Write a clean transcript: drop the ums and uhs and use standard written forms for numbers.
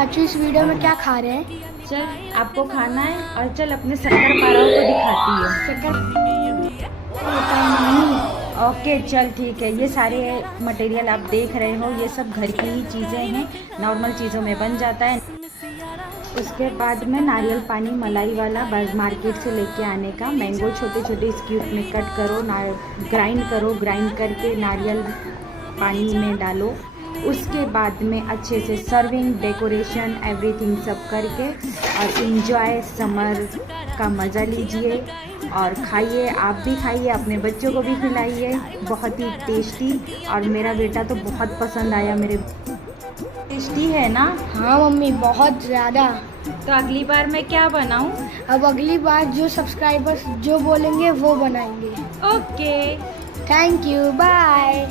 चाचू इस वीडियो में क्या खा रहे हैं? चल आपको खाना है और चल अपने शक्कर पाराओं को दिखाती है। शक्कर होता है मम्मी। ओके चल ठीक है। ये सारे मटेरियल आप देख रहे हो ये सब घर की ही चीज़ें हैं, नॉर्मल चीज़ों में बन जाता है। उसके बाद में नारियल पानी मलाई वाला मार्केट से लेके आने का। मैंगो छोटे छोटे क्यूब में कट करो, ग्राइंड करो, ग्राइंड करके नारियल पानी में डालो। उसके बाद में अच्छे से सर्विंग, डेकोरेशन, एवरीथिंग सब करके और इन्जॉय समर का मज़ा लीजिए और खाइए। आप भी खाइए, अपने बच्चों को भी खिलाइए। बहुत ही टेस्टी, और मेरा बेटा तो बहुत पसंद आया मेरे। टेस्टी है ना? हाँ मम्मी, बहुत ज़्यादा। तो अगली बार मैं क्या बनाऊं? अब अगली बार जो सब्सक्राइबर्स जो बोलेंगे वो बनाएंगे। Okay thank you, bye.